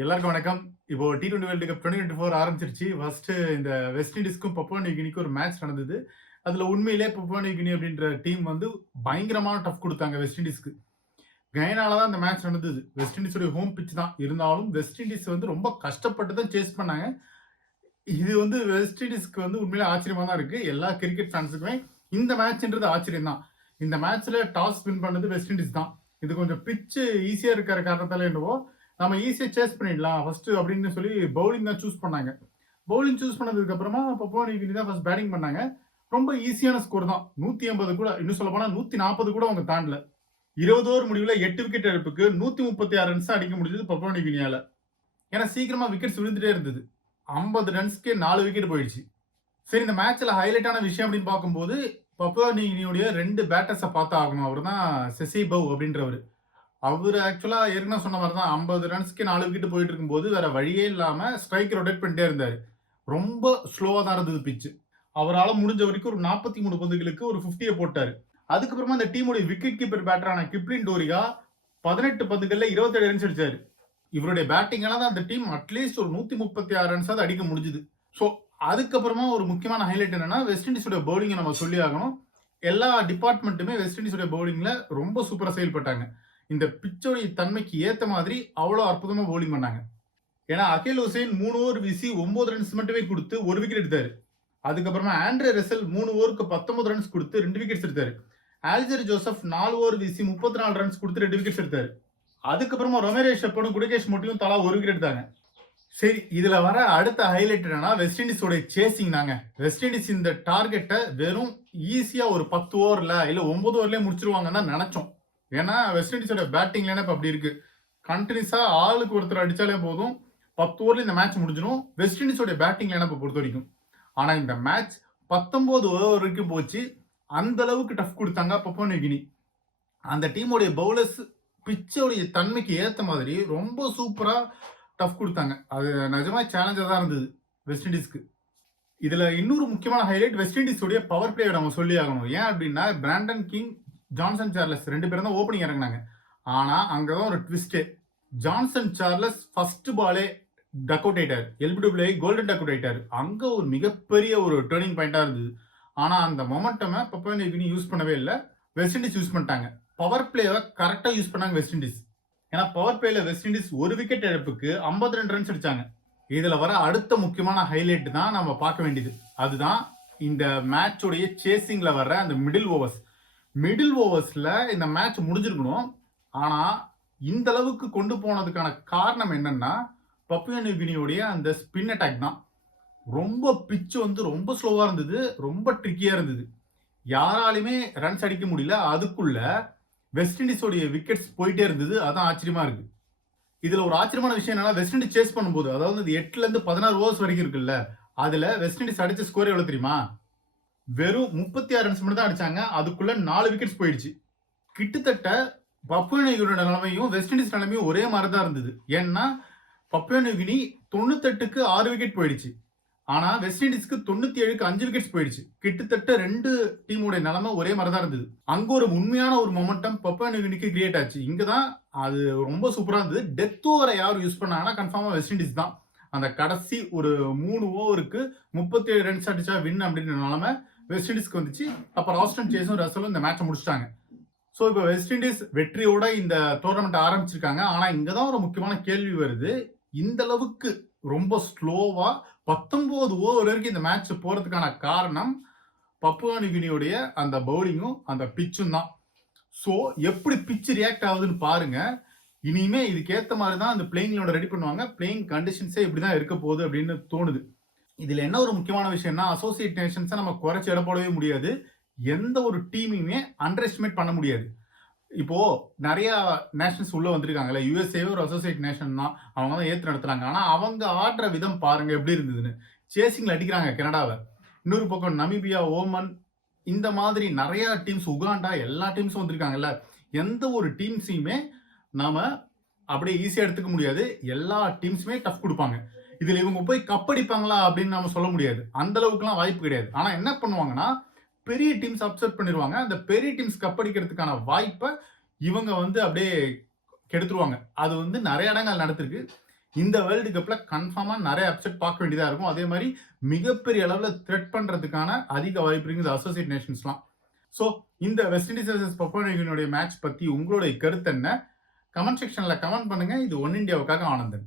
எல்லாருக்கும் வணக்கம். இப்போ T twenty world cup twenty twenty four ஆரம்பிச்சிருச்சு. ஃபர்ஸ்ட் இந்த வெஸ்ட் இண்டீஸ்க்கும் பப்போ ஒரு மேட்ச் நடந்தது. அதுல உண்மையிலே பப்போ நியூகினி அப்படின்ற டீம் வந்து பயங்கரமான டஃப் கொடுத்தாங்க வெஸ்ட் இண்டீஸ்க்கு கயனால தான் இந்த மேட்ச் நடந்தது. வெஸ்ட் இண்டீஸோட ஹோம் பிச் தான். இருந்தாலும் வெஸ்ட் இண்டீஸ் வந்து ரொம்ப கஷ்டப்பட்டு தான் சேஸ் பண்ணாங்க. இது வந்து வெஸ்ட் இண்டீஸ்க்கு வந்து உண்மையிலே ஆச்சரியமா தான் இருக்கு. எல்லா கிரிக்கெட் ஃபேன்ஸுக்குமே இந்த மேட்ச்ன்றது ஆச்சரியம் தான். இந்த மேட்ச்ல டாஸ் வின் பண்ணது வெஸ்ட் இண்டீஸ் தான். இது கொஞ்சம் பிச்சு ஈஸியா இருக்கிற காரணத்தால என்னவோ நம்ம ஈஸியாக சேஸ் பண்ணிடலாம். ஃபஸ்ட்டு அப்படின்னு சொல்லி பவுலிங் தான் சூஸ் பண்ணாங்க. பவுலிங் சூஸ் பண்ணதுக்கு அப்புறமா பப்போ நீ தான் ஃபர்ஸ்ட் பேட்டிங் பண்ணாங்க. ரொம்ப ஈஸியான ஸ்கோர் தான். நூற்றி ஐம்பது கூட இன்னும் சொல்ல போனால் நூற்றி நாற்பது கூட அவங்க தாண்டல. இருபது ஓவர் முடிவில் எட்டு விக்கெட் எடுப்புக்கு நூற்றி முப்பத்தி ஆறு ரன்ஸ் அடிக்க முடிஞ்சது பப்போ நியூகினியால ஏன்னா சீக்கிரமாக விக்கெட்ஸ் விழுந்துட்டே இருந்தது. ஐம்பது ரன்ஸ்க்கே நாலு விக்கெட் போயிடுச்சு. சரி இந்த மேட்ச்சில் ஹைலைட்டான விஷயம் அப்படின்னு பார்க்கும்போது பப்போ நியூகினியோடைய ரெண்டு பேட்டர்ஸை பார்த்தா ஆகணும் அவர் தான் செசி பவ் அப்படின்றவர். அவர் ஆக்சுவலாக ஏற்கனவே சொன்ன மாதிரி தான் ஐம்பது ரன்ஸ்க்கு நாலு விக்கெட் போயிட்டு இருக்கும்போது வேற வழியே இல்லாமல் ஸ்ட்ரைக் ரொட்டேட் பண்ணிட்டே இருந்தார். ரொம்ப ஸ்லோவாக தான் இருந்தது பிச்சு அவரால் முடிஞ்ச வரைக்கும் ஒரு நாற்பத்தி மூணு பந்துகளுக்கு ஒரு ஃபிஃப்டியை போட்டார். அதுக்கப்புறமா அந்த டீமுடைய விக்கெட் கீப்பர் பேட்டரான கிப்ளின் டோரிகா பதினெட்டு பந்துகளில் இருபத்தேழு ரன்ஸ் அடித்தார் இவருடைய பேட்டிங்கால தான் அந்த டீம் அட்லீஸ்ட் ஒரு நூற்றி முப்பத்தி ஆறு ரன்ஸாவது அடிக்க முடிஞ்சுது. ஸோ அதுக்கப்புறமா ஒரு முக்கியமான ஹைலைட் என்னன்னா வெஸ்ட் இண்டீஸோட பவுலிங்கை நம்ம சொல்லி ஆகணும் எல்லா டிபார்ட்மெண்ட்டுமே வெஸ்ட் இண்டீஸோட பவுலிங்கில் ரொம்ப சூப்பராக செயல்பட்டாங்க. இந்த பிச்சோடைய தன்மைக்கு ஏற்ற மாதிரி அவ்வளோ அற்புதமாக போலிங் பண்ணாங்க. ஏன்னா அகில் ஹுசைன் மூணு ஓவர் வீசி ஒன்பது ரன்ஸ் மட்டுமே கொடுத்து ஒரு விக்கெட் எடுத்தார். அதுக்கப்புறமா ஆண்ட்ரே ரெசல் மூணு ஓவருக்கு பத்தொன்பது ரன்ஸ் கொடுத்து ரெண்டு விக்கெட்ஸ் எடுத்தார். ஆல்ஜர் ஜோசப் நாலு ஓவர் வீசி முப்பத்தி நாலு ரன்ஸ் கொடுத்து ரெண்டு விக்கெட்ஸ் எடுத்தார். அதுக்கப்புறமா ரொமேரே ஷெப்பனும் குடகேஷ் மோட்டியும் தலா ஒரு விக்கெட் எடுத்தாங்க. சரி இதுல வர அடுத்த ஹைலைட் என்னன்னா வெஸ்ட் இண்டீஸோட சேசிங் தாங்க. வெஸ்ட் இண்டீஸ் இந்த டார்கெட்டை வெறும் ஈஸியா ஒரு பத்து ஓவர்ல இல்ல ஒன்பது ஓவர்லயே முடிச்சிருவாங்கன்னு தான் நினைச்சோம். ஏன்னா வெஸ்ட் இண்டீஸோட பேட்டிங் லைனப் அப்படி இருக்கு. கண்டினியூஸாக ஆளுக்கு ஒருத்தர் அடித்தாலே போதும். பத்து ஓவரில் இந்த மேட்ச் முடிஞ்சிடும் வெஸ்ட் இண்டீஸோட பேட்டிங் லைனப்பை பொறுத்த வரைக்கும். ஆனால் இந்த மேட்ச் பத்தொம்போது ஓவர் வரைக்கும் போச்சு. அந்த அளவுக்கு டஃப் கொடுத்தாங்க பப்போ நிகினி. அந்த டீமுடைய பவுலர்ஸ் பிச்சோடைய தன்மைக்கு ஏற்ற மாதிரி ரொம்ப சூப்பராக டஃப் கொடுத்தாங்க. அது நிஜமாக சேலஞ்சாக தான் இருந்தது வெஸ்ட் இண்டீஸ்க்கு இதில் இன்னொரு முக்கியமான ஹைலைட் வெஸ்ட் இண்டீஸோடைய பவர் பிளே நம்ம சொல்லி ஆகணும். ஏன் அப்படின்னா பிராண்டன் கிங் ஜான்சன் சார்லஸ் ரெண்டு பேரும் தான் ஓப்பனிங் ஆனால் அங்கே தான் ஒரு ட்விஸ்ட்டு ஜான்சன் சார்லஸ் ஃபர்ஸ்ட் பாலே டக் அவுட் ஆயிட்டார். எல்பிடபிள்யூ கோல்டன் டக் அவுட் ஆயிட்டார். அங்கே ஒரு மிகப்பெரிய ஒரு டேர்னிங் பாயிண்ட்டாக இருந்தது. ஆனால் அந்த மொமெண்டமை பப்பா நியூகினி யூஸ் பண்ணவே இல்லை. வெஸ்ட் இண்டீஸ் யூஸ் பண்ணிட்டாங்க. பவர் பிளேவை கரெக்டாக யூஸ் பண்ணாங்க வெஸ்ட் இண்டீஸ் ஏன்னா பவர் பிளேல வெஸ்ட் இண்டீஸ் ஒரு விக்கெட் இழப்புக்கு 52 ரெண்டு ரன்ஸ் அடித்தாங்க இதில் வர அடுத்த முக்கியமான ஹைலைட் தான் நம்ம பார்க்க வேண்டியது. அதுதான் இந்த மேட்சோடைய சேசிங்கில் வர்ற அந்த மிடில் ஓவர்ஸ் மிடில் ஓவர்ஸ்ல இந்த மேட்ச் முடிஞ்சிருக்கணும். ஆனா இந்த அளவுக்கு கொண்டு போனதுக்கான காரணம் என்னன்னா பப்பியா நியூகினியோடைய அந்த ஸ்பின் அட்டாக் தான். ரொம்ப பிச்சு வந்து ரொம்ப ஸ்லோவாக இருந்தது ரொம்ப ட்ரிக்கியாக இருந்தது. யாராலையுமே ரன்ஸ் அடிக்க முடியல. அதுக்குள்ள வெஸ்ட் இண்டீஸோடைய விக்கெட்ஸ் போயிட்டே இருந்தது. அதான் ஆச்சரியமா இருக்கு. இதில் ஒரு ஆச்சரியமான விஷயம் என்னன்னா வெஸ்ட் இண்டீஸ் சேஸ் பண்ணும்போது அதாவது எட்டுலேருந்து பதினாறு ஓவர்ஸ் வரைக்கும் இருக்குல்ல அதில் வெஸ்ட் இண்டீஸ் அடிச்ச ஸ்கோர் எவ்வளோ தெரியுமா? வெறும் முப்பத்தி ஆறு ரன்ஸ் மட்டும் தான் அடிச்சாங்க. அதுக்குள்ள நாலு விக்கெட்ஸ் போயிடுச்சு. கிட்டத்தட்ட பப்புவனியோட நிலைமையும் வெஸ்ட் இண்டீஸ் நிலைமையும் ஒரே மாதிரி தான் இருந்தது. ஏன்னா பப்புவனிகினி தொண்ணூத்தெட்டுக்கு ஆறு விக்கெட் போயிடுச்சு. ஆனா வெஸ்ட் இண்டீஸ்க்கு தொண்ணூத்தி ஏழுக்கு அஞ்சு விக்கெட்ஸ் போயிடுச்சு. கிட்டத்தட்ட ரெண்டு டீமுடைய நிலைமை ஒரே மாதிரி தான் இருந்தது. அங்க ஒரு உண்மையான ஒரு மொமெண்டம் பப்புவனிகினிக்கு கிரியேட் ஆச்சு. இங்கதான் அது ரொம்ப சூப்பரா இருந்தது. டெத் ஓவரை யார் யூஸ் பண்ணாங்கன்னா கன்ஃபார்மா வெஸ்ட் இண்டீஸ் தான். அந்த கடைசி ஒரு மூணு ஓவருக்கு முப்பத்தி ஏழு ரன்ஸ் அடிச்சா வின் அப்படின்ற நிலைமை வெஸ்ட் இண்டீஸ்க்கு வந்துச்சு. அப்புறம் ஆஸ்டன் சேஸும் ரசலும் இந்த மேட்சை முடிச்சிட்டாங்க. ஸோ இப்போ வெஸ்ட் இண்டீஸ் வெற்றியோட இந்த டோர்னமெண்ட் ஆரம்பிச்சிருக்காங்க. ஆனால் இங்கே தான் ஒரு முக்கியமான கேள்வி வருது. இந்த அளவுக்கு ரொம்ப ஸ்லோவாக பத்தொம்போது ஓவர் வரைக்கும் இந்த மேட்ச் போகிறதுக்கான காரணம் பப்புவானிகினியோடைய அந்த பவுலிங்கும் அந்த பிச்சும் தான். ஸோ எப்படி பிச்சு ரியாக்ட் ஆகுதுன்னு பாருங்க. இனிமே இதுக்கேற்ற மாதிரி தான் அந்த பிளேயிங்களோட ரெடி பண்ணுவாங்க. பிளேயிங் கண்டிஷன்ஸே இப்படி தான் இருக்க போகுது அப்படின்னு தோணுது. இதில் என்ன ஒரு முக்கியமான விஷயம்னா அசோசியேட் நேஷன்ஸை நம்ம குறைச்சி இடப்படவே முடியாது. எந்த ஒரு டீமையுமே அண்டர் எஸ்டிமேட் பண்ண முடியாது. இப்போ நிறைய நேஷன்ஸ் உள்ள வந்திருக்காங்கல்ல யூஎஸ்ஏவே ஒரு அசோசியேட் நேஷன் தான். அவங்க தான் ஏற்று நடத்துறாங்க. ஆனால் அவங்க ஆடுற விதம் பாருங்க எப்படி இருந்ததுன்னு. சேசிங்ல அடிக்கிறாங்க கனடாவை. இன்னொரு பக்கம் நமீபியா ஓமன் இந்த மாதிரி நிறைய டீம்ஸ் உகாண்டா எல்லா டீம்ஸும் வந்திருக்காங்கல்ல. எந்த ஒரு டீம்ஸையுமே நாம அப்படியே ஈஸியாக எடுத்துக்க முடியாது. எல்லா டீம்ஸுமே டஃப் கொடுப்பாங்க. இதுல இவங்க போய் கப்படிப்பாங்களா அப்படின்னு நம்ம சொல்ல முடியாது. அந்த அளவுக்குலாம் வாய்ப்பு கிடையாது. ஆனா என்ன பண்ணுவாங்கன்னா பெரிய டீம்ஸ் அப்செட் பண்ணிடுவாங்க அந்த பெரிய டீம்ஸ் கப்படிக்கிறதுக்கான வாய்ப்பை இவங்க வந்து அப்படியே கெடுத்துருவாங்க. அது வந்து நிறைய இடங்கள் நடந்திருக்கு இந்த வேர்ல்டு கப்பில் கன்ஃபார்மாக நிறைய அப்செட் பார்க்க வேண்டியதாக இருக்கும். அதே மாதிரி மிகப்பெரிய அளவில் த்ரெட் பண்ணுறதுக்கான அதிக வாய்ப்பு இருக்குது அசோசியேட் நேஷன்ஸ்லாம் ஸோ இந்த வெஸ்ட் இண்டீஸ் வர்சஸ் மேட்ச் பற்றி உங்களுடைய கருத்து என்ன? கமெண்ட் செக்ஷனில் கமெண்ட் பண்ணுங்கள் இது ஒன் இந்தியாவுக்காக ஆனந்தன்.